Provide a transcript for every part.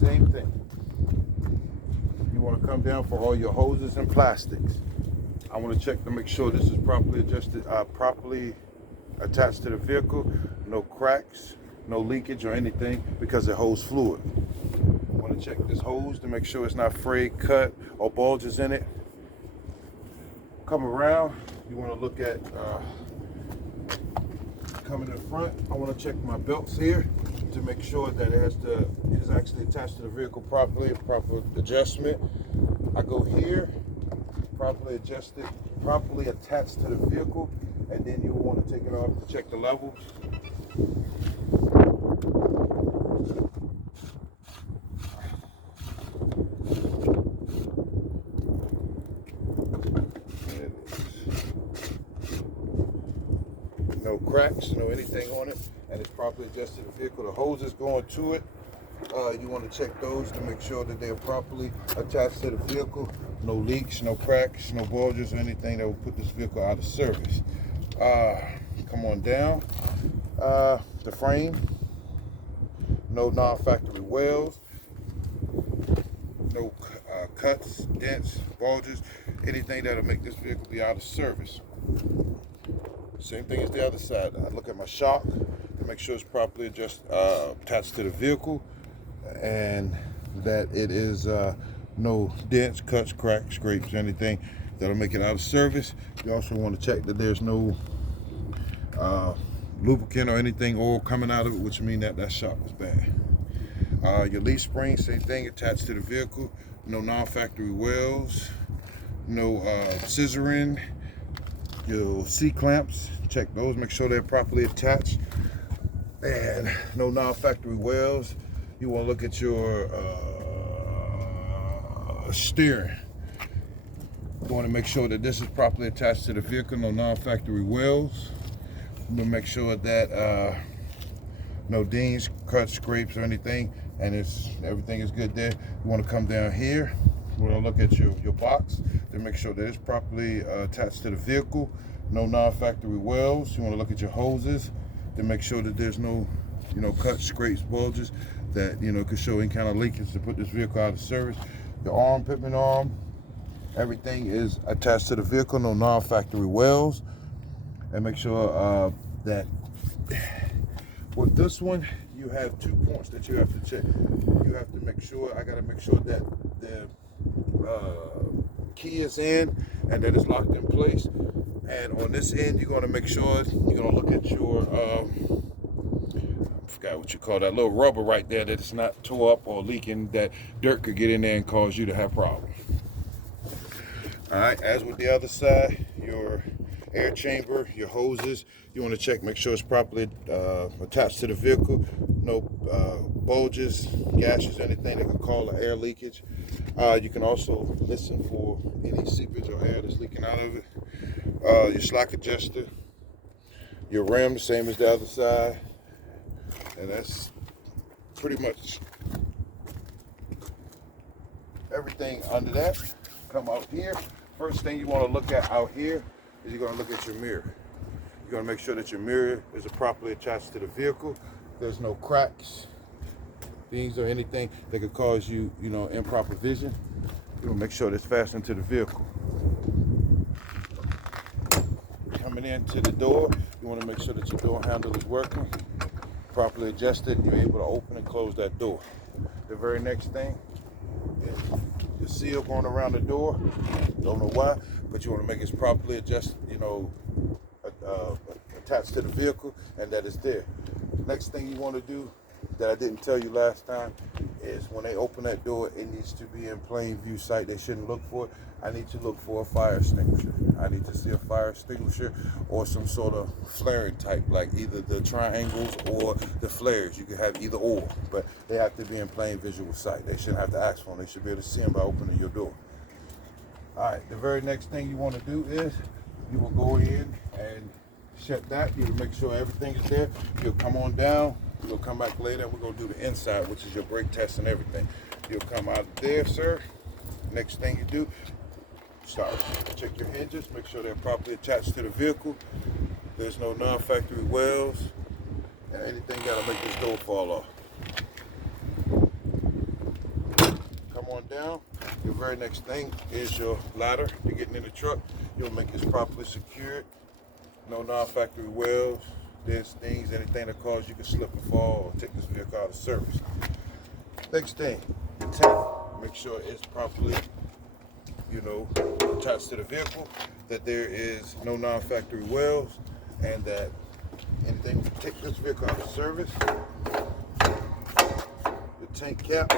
Same thing. You want to come down for all your hoses and plastics. I want to check to make sure this is properly adjusted, properly attached to the vehicle. No cracks, no leakage or anything because it holds fluid. I want to check this hose to make sure it's not frayed, cut, or bulges in it. Come around. You want to look at coming in front. I want to check my belts here to make sure that it is actually attached to the vehicle properly, proper adjustment. I go here, properly adjusted, properly attached to the vehicle, and then you want to take it off to check the levels. No cracks, no anything on it, and it's properly adjusted to the vehicle. The hose is going to it. You want to check those to make sure that they're properly attached to the vehicle. No leaks, no cracks, no bulges, or anything that will put this vehicle out of service. Come on down. The frame, no non-factory wells, no cuts, dents, bulges, anything that'll make this vehicle be out of service. Same thing as the other side. I look at my shock to make sure it's properly attached to the vehicle and that it is no dents, cuts, cracks, scrapes, anything that'll make it out of service. You also want to check that there's no lubricant or anything, oil coming out of it, which means that shock was bad. Your leaf spring, same thing, attached to the vehicle. No non-factory wells, no scissoring. Your C-clamps, check those, make sure they're properly attached. And no non-factory wells. You want to look at your steering. You want to make sure that this is properly attached to the vehicle, no non-factory wells. You want to make sure that no dings, cuts, scrapes, or anything, and everything is good there. You want to come down here. You want to look at your box to make sure that it's properly attached to the vehicle. No non-factory wells. You want to look at your hoses to make sure that there's no, cuts, scrapes, bulges that, could show any kind of leakage to put this vehicle out of service. Your arm, pitman arm, everything is attached to the vehicle. No non-factory wells. And make sure that with this one, you have 2 points that you have to check. You have to make sure, I got to make sure that the key is in and that it's locked in place. And on this end, you're going to make sure you're going to look at your I forgot what you call that little rubber right there, that it's not tore up or leaking, that dirt could get in there and cause you to have problems. All right, as with the other side, your air chamber, your hoses, you want to check, make sure it's properly attached to the vehicle. No bulges, gashes, anything that could cause air leakage. You can also listen for any seepage or air that's leaking out of it. Your slack adjuster, your rim, same as the other side. And that's pretty much everything under that. Come out here. First thing you want to look at out here is you're going to look at your mirror. You're going to make sure that your mirror is properly attached to the vehicle. There's no cracks, things or anything that could cause you, improper vision. You want to make sure that's fastened to the vehicle. Coming into the door, you want to make sure that your door handle is working, properly adjusted, and you're able to open and close that door. The very next thing is your seal going around the door. Don't know why, but you want to make it properly adjusted, attached to the vehicle, and that is there. Next thing you want to do that I didn't tell you last time is when they open that door, it needs to be in plain view sight. They shouldn't look for it. I need to look for a fire extinguisher. I need to see a fire extinguisher or some sort of flaring type, like either the triangles or the flares. You can have either or, but they have to be in plain visual sight. They shouldn't have to ask for them. They should be able to see them by opening your door. All right, the very next thing you want to do is you will go in and shut that. You'll make sure everything is there. You'll come on down. You'll come back later. We're going to do the inside, which is your brake test and everything. You'll come out of there, sir. Next thing you do, start. Check your hinges. Make sure they're properly attached to the vehicle. There's no non-factory wells and anything that'll make this door fall off. Your very next thing is your ladder to getting in the truck. You'll make this properly secured. No non-factory welds, dents, things, anything that cause you can slip and fall or take this vehicle out of service. Next thing, the tank. Make sure it's properly, attached to the vehicle, that there is no non-factory welds, and that anything to take this vehicle out of service. The tank cap.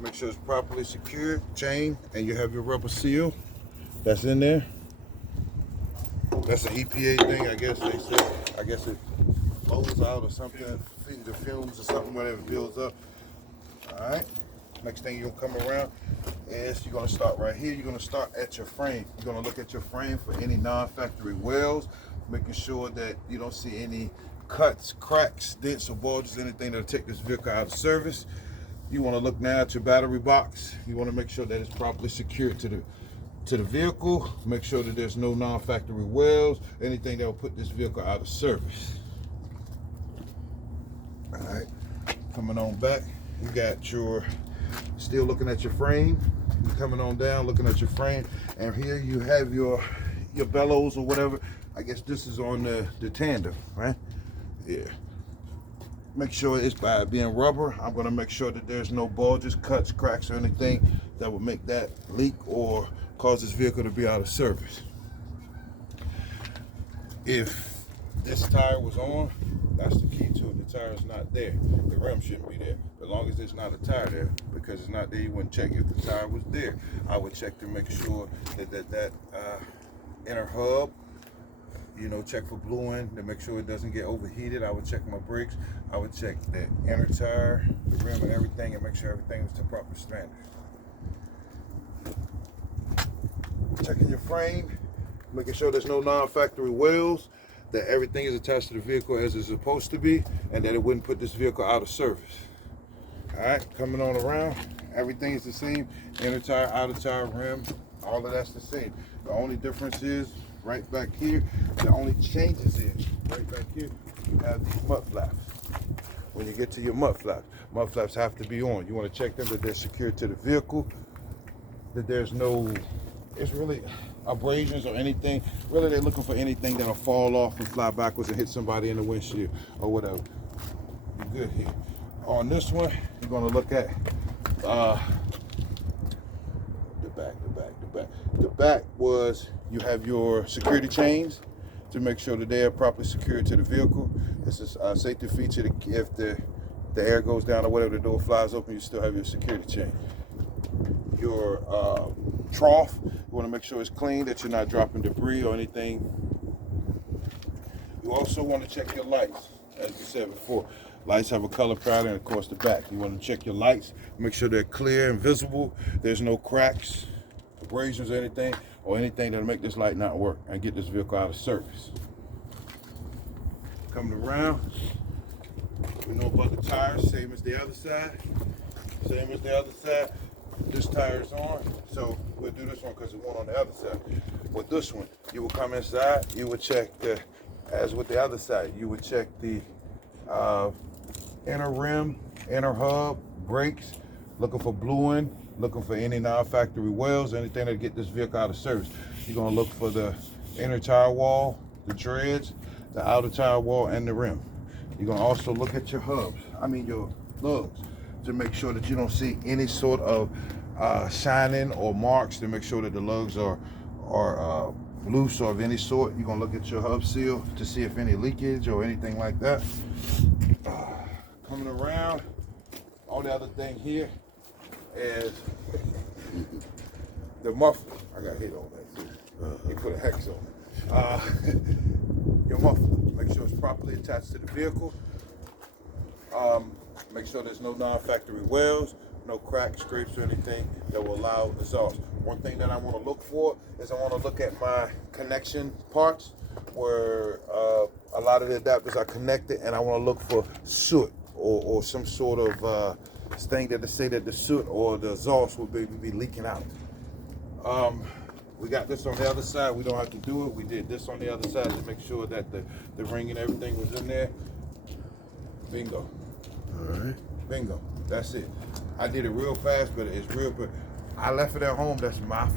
Make sure it's properly secured, chain, and you have your rubber seal that's in there. That's an EPA thing, I guess they said. I guess it flows out or something, the fumes or something, whatever it builds up. All right. Next thing you're gonna come around is you're gonna start right here. You're gonna start at your frame. You're gonna look at your frame for any non-factory welds, making sure that you don't see any cuts, cracks, dents, or bulges, anything that'll take this vehicle out of service. You want to look now at your battery box. You want to make sure that it's properly secured to the vehicle. Make sure that there's no non-factory welds, anything that will put this vehicle out of service. All right, coming on back, you got your, still looking at your frame. Coming on down, looking at your frame, and here you have your bellows or whatever. I guess this is on the tandem, right? Yeah. Make sure it's by being rubber. I'm going to make sure that there's no bulges, cuts, cracks, or anything that would make that leak or cause this vehicle to be out of service. If this tire was on, that's the key to it. The tire is not there. The rim shouldn't be there. As long as there's not a tire there, because it's not there, you wouldn't check if the tire was there. I would check to make sure that inner hub, check for bluing to make sure it doesn't get overheated. I would check my brakes. I would check the inner tire, the rim, and everything, and make sure everything is to proper standard. Checking your frame, making sure there's no non-factory welds, that everything is attached to the vehicle as it's supposed to be, and that it wouldn't put this vehicle out of service. All right, coming on around, everything is the same. Inner tire, outer tire, rim, all of that's the same. The only difference is right back here. The only changes is right back here, you have these mud flaps. When you get to your mud flaps have to be on. You want to check them that they're secured to the vehicle, that there's no, it's really abrasions or anything. Really, they're looking for anything that'll fall off and fly backwards and hit somebody in the windshield or whatever. You're good here. On this one, you're going to look at the back. The back was, you have your security chains to make sure that they are properly secured to the vehicle. This is a safety feature. If the air goes down or whatever, the door flies open, you still have your security chain. Your trough, you want to make sure it's clean, that you're not dropping debris or anything. You also want to check your lights, as we said before. Lights have a color pattern, and of course the back. You want to check your lights, make sure they're clear and visible. There's no cracks, abrasions, anything that'll make this light not work and get this vehicle out of service. Coming around, we know about the tires, same as the other side. This tire is on, so we'll do this one because it's one on the other side. With this one, you will come inside, you would check as with the other side, you would check the inner rim, inner hub, brakes, looking for bluing, looking for any non-factory welds, anything that get this vehicle out of service. You're gonna look for the inner tire wall, the treads, the outer tire wall, and the rim. You're gonna also look at your your lugs, to make sure that you don't see any sort of shining or marks, to make sure that the lugs are loose or of any sort. You're gonna look at your hub seal to see if any leakage or anything like that. Coming around, all the other thing here is the muffler. I got hit on that too. You put a hex on it. Your muffler, make sure it's properly attached to the vehicle. Make sure there's no non-factory welds, no cracks, scrapes, or anything that will allow exhaust. One thing that I want to look for is I want to look at my connection parts where a lot of the adapters are connected, and I want to look for soot or some sort of thing that to say that the soot or the exhaust will be leaking out. We got this on the other side. We don't have to do it. We did this on the other side to make sure that the ring and everything was in there. Bingo. All right. Bingo. That's it. I did it real fast, but it's real. But I left it at home. That's my